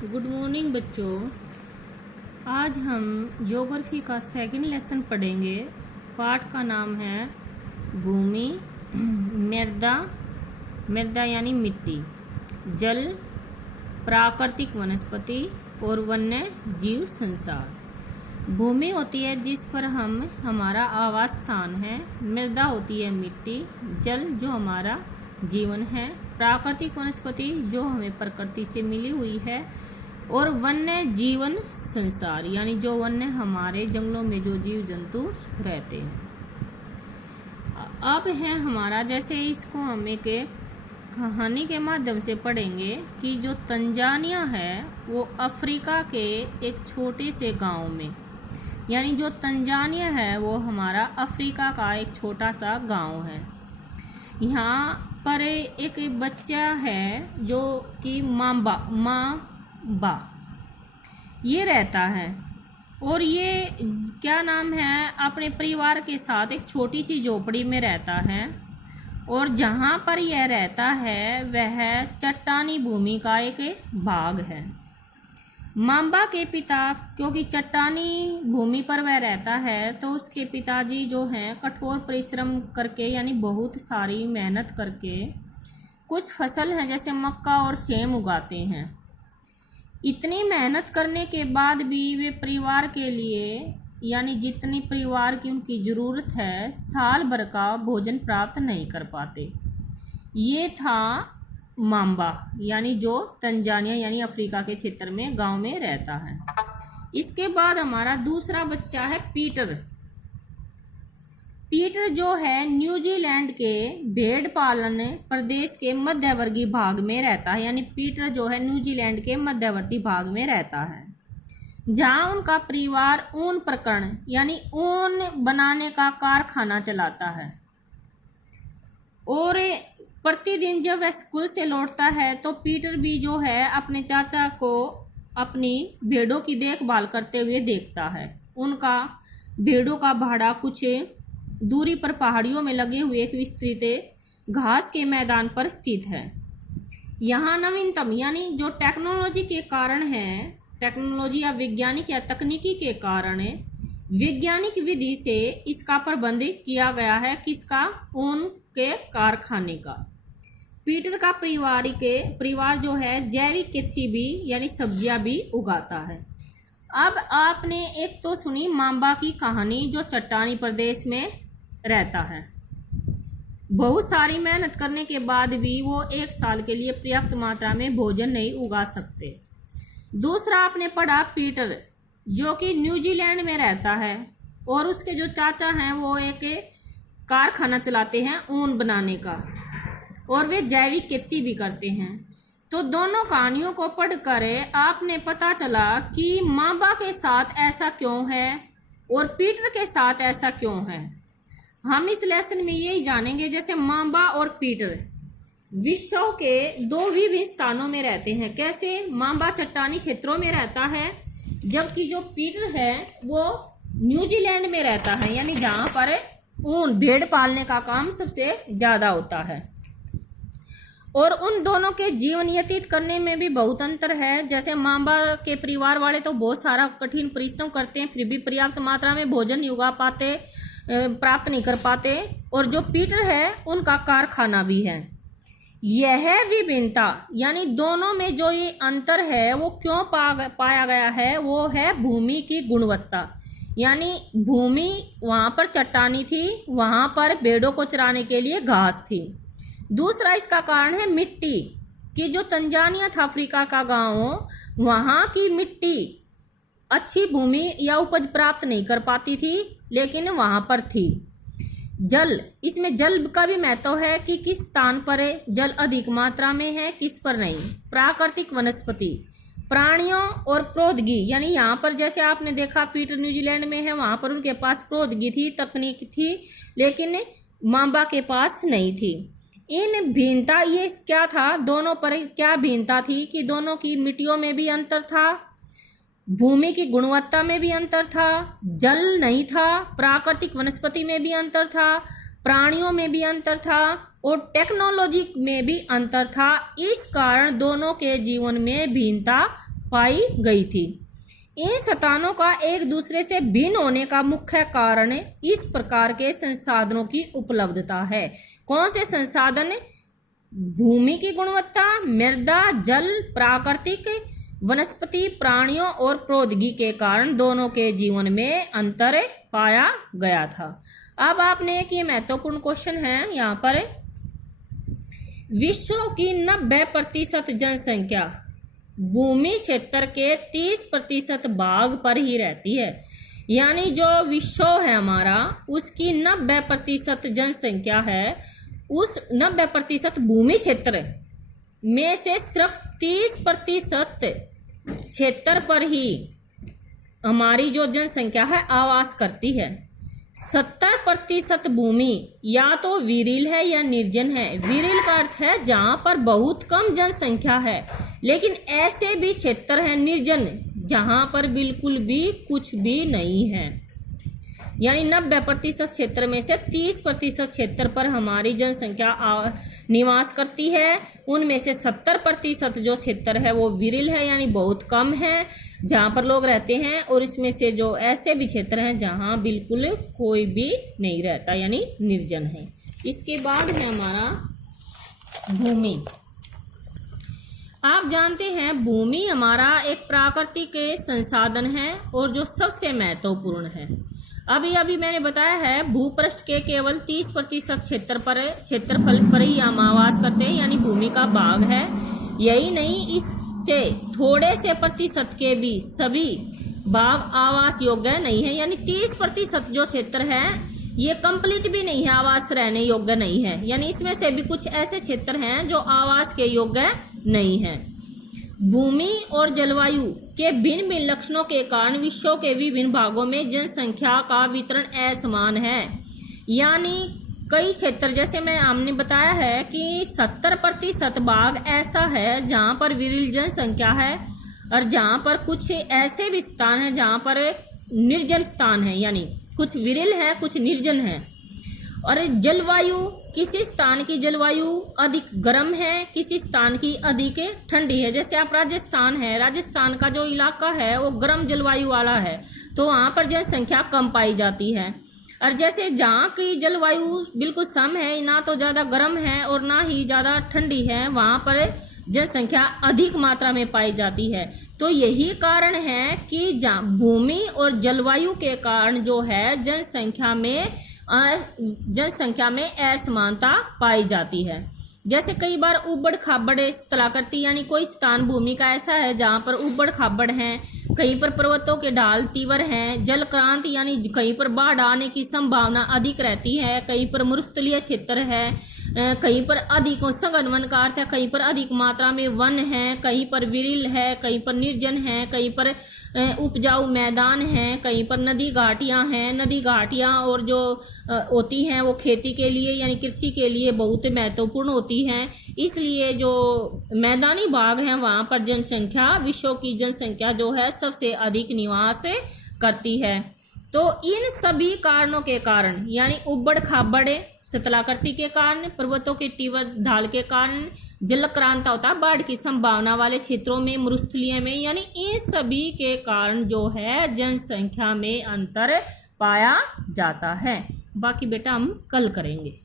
Good morning बच्चों। आज हम ज्योग्राफी का सेकंड लेसन पढ़ेंगे। पाठ का नाम है भूमि, मृदा, मृदा यानी मिट्टी, जल, प्राकृतिक वनस्पति और वन्य जीव संसार। भूमि होती है जिस पर हम हमारा आवास स्थान है, मृदा होती है मिट्टी, जल जो हमारा जीवन है, प्राकृतिक वनस्पति जो हमें प्रकृति से मिली हुई है, और वन्य जीवन संसार यानी जो वन्य हमारे जंगलों में जो जीव जंतु रहते हैं। अब है हमारा, जैसे इसको हम एक कहानी के माध्यम से पढ़ेंगे कि जो तंजानिया है वो अफ्रीका के एक छोटे से गांव में, यानी जो तंजानिया है वो हमारा अफ्रीका का एक छोटा सा गांव है। यहाँ पर एक बच्चा है जो कि मांबा ये रहता है, और ये क्या नाम है, अपने परिवार के साथ एक छोटी सी झोपड़ी में रहता है। और जहाँ पर यह रहता है वह चट्टानी भूमि का एक भाग है। मांबा के पिता, क्योंकि चट्टानी भूमि पर वह रहता है तो उसके पिताजी जो हैं कठोर परिश्रम करके यानी बहुत सारी मेहनत करके कुछ फसल है जैसे मक्का और सेम उगाते हैं। इतनी मेहनत करने के बाद भी वे परिवार के लिए यानी जितनी परिवार की उनकी ज़रूरत है साल भर का भोजन प्राप्त नहीं कर पाते। ये था मांबा, यानी जो तंजानिया यानी अफ्रीका के क्षेत्र में गांव में रहता है। इसके बाद हमारा दूसरा बच्चा है पीटर। पीटर जो है न्यूजीलैंड के भेड़ पालन प्रदेश के मध्यवर्गीय भाग में रहता है, यानी पीटर जो है न्यूजीलैंड के मध्यवर्ती भाग में रहता है, जहां उनका परिवार ऊन प्रकरण यानी ऊन बनाने का कारखाना चलाता है। और प्रतिदिन जब वह स्कूल से लौटता है तो पीटर भी जो है अपने चाचा को अपनी भेड़ों की देखभाल करते हुए देखता है। उनका भेड़ों का भाड़ा कुछ दूरी पर पहाड़ियों में लगे हुए एक विस्तृत घास के मैदान पर स्थित है। यहाँ नवीनतम यानी जो टेक्नोलॉजी के कारण है, टेक्नोलॉजी या वैज्ञानिक या तकनीकी के कारण वैज्ञानिक विधि से इसका प्रबंध किया गया है, किसका, ऊन के कारखाने का। पीटर का परिवार जो है जैविक कृषि भी यानी सब्जियां भी उगाता है। अब आपने एक तो सुनी मांबा की कहानी जो चट्टानी प्रदेश में रहता है, बहुत सारी मेहनत करने के बाद भी वो एक साल के लिए पर्याप्त मात्रा में भोजन नहीं उगा सकते। दूसरा आपने पढ़ा पीटर जो कि न्यूजीलैंड में रहता है और उसके जो चाचा हैं वो एक कारखाना चलाते हैं ऊन बनाने का, और वे जैविक कृषि भी करते हैं। तो दोनों कहानियों को पढ़कर आपने पता चला कि मांबा के साथ ऐसा क्यों है और पीटर के साथ ऐसा क्यों है। हम इस लेसन में यही जानेंगे, जैसे मांबा और पीटर विश्व के दो विभिन्न स्थानों में रहते हैं। कैसे, मांबा चट्टानी क्षेत्रों में रहता है जबकि जो पीटर है वो न्यूजीलैंड में रहता है, यानी जहां पर ऊन भेड़ पालने का काम सबसे ज्यादा होता है। और उन दोनों के जीवन व्यतीत करने में भी बहुत अंतर है। जैसे मांबा के परिवार वाले तो बहुत सारा कठिन परिश्रम करते हैं फिर भी पर्याप्त मात्रा में भोजन नहीं उगा पाते, प्राप्त नहीं कर पाते। और जो पीटर है उनका कारखाना भी है। यह विभिन्नता यानी दोनों में जो ये अंतर है वो क्यों पाया गया है, वो है भूमि की गुणवत्ता। यानी भूमि वहां पर चट्टानी थी, वहां पर भेड़ों को चराने के लिए घास थी। दूसरा इसका कारण है मिट्टी कि जो तंजानिया था अफ्रीका का गांव, वहां की मिट्टी अच्छी भूमि या उपज प्राप्त नहीं कर पाती थी, लेकिन वहां पर थी। जल, इसमें जल का भी महत्व है कि किस स्थान पर जल अधिक मात्रा में है, किस पर नहीं। प्राकृतिक वनस्पति, प्राणियों और प्रौद्योगिकी, यानी यहाँ पर जैसे आपने देखा पीटर न्यूजीलैंड में है, वहां पर उनके पास प्रौद्योगिकी थी, तकनीक थी, लेकिन मांबा के पास नहीं थी। इन भिन्नता ये क्या था, दोनों पर क्या भिन्नता थी कि दोनों की मिट्टियों में भी अंतर था, भूमि की गुणवत्ता में भी अंतर था, जल नहीं था, प्राकृतिक वनस्पति में भी अंतर था, प्राणियों में भी अंतर था और टेक्नोलॉजी में भी अंतर था। इस कारण दोनों के जीवन में भिन्नता पाई गई थी। इन स्थानों का एक दूसरे से भिन्न होने का मुख्य कारण इस प्रकार के संसाधनों की उपलब्धता है। कौन से संसाधन? भूमि की गुणवत्ता, मृदा, जल, प्राकृतिक वनस्पति, प्राणियों और प्रौद्योगिकी के कारण दोनों के जीवन में अंतर पाया गया था। अब आपने एक ये महत्वपूर्ण क्वेश्चन है यहाँ पर, विश्व की 90% जनसंख्या भूमि क्षेत्र के 30% भाग पर ही रहती है। यानी जो विश्व है हमारा, उसकी 90% जनसंख्या है, उस 90% भूमि क्षेत्र में से सिर्फ 30% क्षेत्र पर ही हमारी जो जनसंख्या है आवास करती है। 70% भूमि या तो विरल है या निर्जन है। विरल का अर्थ है जहां पर बहुत कम जनसंख्या है, लेकिन ऐसे भी क्षेत्र हैं निर्जन जहां पर बिल्कुल भी कुछ भी नहीं है। यानी 90% क्षेत्र में से 30% क्षेत्र पर हमारी जनसंख्या निवास करती है। उनमें से 70% जो क्षेत्र है वो विरल है, यानी बहुत कम है जहां पर लोग रहते हैं, और इसमें से जो ऐसे भी क्षेत्र हैं जहां बिल्कुल कोई भी नहीं रहता, यानी निर्जन है। इसके बाद है हमारा भूमि। आप जानते हैं भूमि हमारा एक प्राकृतिक संसाधन है और जो सबसे महत्वपूर्ण है। अभी मैंने बताया है भूपृष्ठ के केवल 30% क्षेत्रफल पर ही हम आवास करते हैं, यानी भूमि का भाग है। यही नहीं, इससे थोड़े से प्रतिशत के भी सभी भाग आवास योग्य नहीं है। यानी 30% जो क्षेत्र है ये कंप्लीट भी नहीं है, आवास रहने योग्य नहीं है। यानी इसमें से भी कुछ ऐसे क्षेत्र हैं जो आवास के योग्य नहीं है। भूमि और जलवायु के भिन्न भिन्न लक्षणों के कारण विश्व के विभिन्न भागों में जनसंख्या का वितरण असमान है। यानी कई क्षेत्र, जैसे हमने बताया है कि 70% भाग ऐसा है जहां पर विरल जनसंख्या है, और जहां पर कुछ ऐसे भी स्थान है जहां पर निर्जन स्थान है, यानी कुछ विरल है कुछ निर्जन है। और जलवायु, किसी स्थान की जलवायु अधिक गर्म है, किसी स्थान की अधिक ठंडी है। जैसे आप राजस्थान है, राजस्थान का जो इलाका है वो गर्म जलवायु वाला है, तो वहां पर जनसंख्या कम पाई जाती है। और जैसे जहाँ की जलवायु बिल्कुल सम है, ना तो ज्यादा गर्म है और ना ही ज्यादा ठंडी है, वहां पर जनसंख्या अधिक मात्रा में पाई जाती है। तो यही कारण है कि भूमि और जलवायु के कारण जो है जनसंख्या में असमानता पाई जाती है। जैसे कई बार उबड़ खाबड़ स्थलाकृति, यानी कोई स्थान भूमि का ऐसा है जहां पर उबड़ खाबड़ है, कहीं पर पर्वतों के ढाल तीव्र हैं, जलक्रांति यानी कहीं पर बाढ़ आने की संभावना अधिक रहती है, कहीं पर मरुस्थलीय क्षेत्र है, कहीं पर अधिक सघन वन का अर्थ है कहीं पर अधिक मात्रा में वन है, कहीं पर विरल है, कहीं पर निर्जन है, कहीं पर उपजाऊ मैदान है, कहीं पर नदी घाटियां हैं। नदी घाटियां और जो होती हैं वो खेती के लिए यानी कृषि के लिए बहुत महत्वपूर्ण होती हैं। इसलिए जो मैदानी भाग हैं वहां पर जनसंख्या, विश्व की जनसंख्या जो है सबसे अधिक निवास करती है। तो इन सभी कारणों के कारण, यानी उबड़ खाबड़ स्थलाकृति के कारण, पर्वतों के तीव्र ढाल के कारण, जलक्रांता होता है बाढ़ की संभावना वाले क्षेत्रों में, मरुस्थलीय में, यानी इन सभी के कारण जो है जनसंख्या में अंतर पाया जाता है। बाकी बेटा हम कल करेंगे।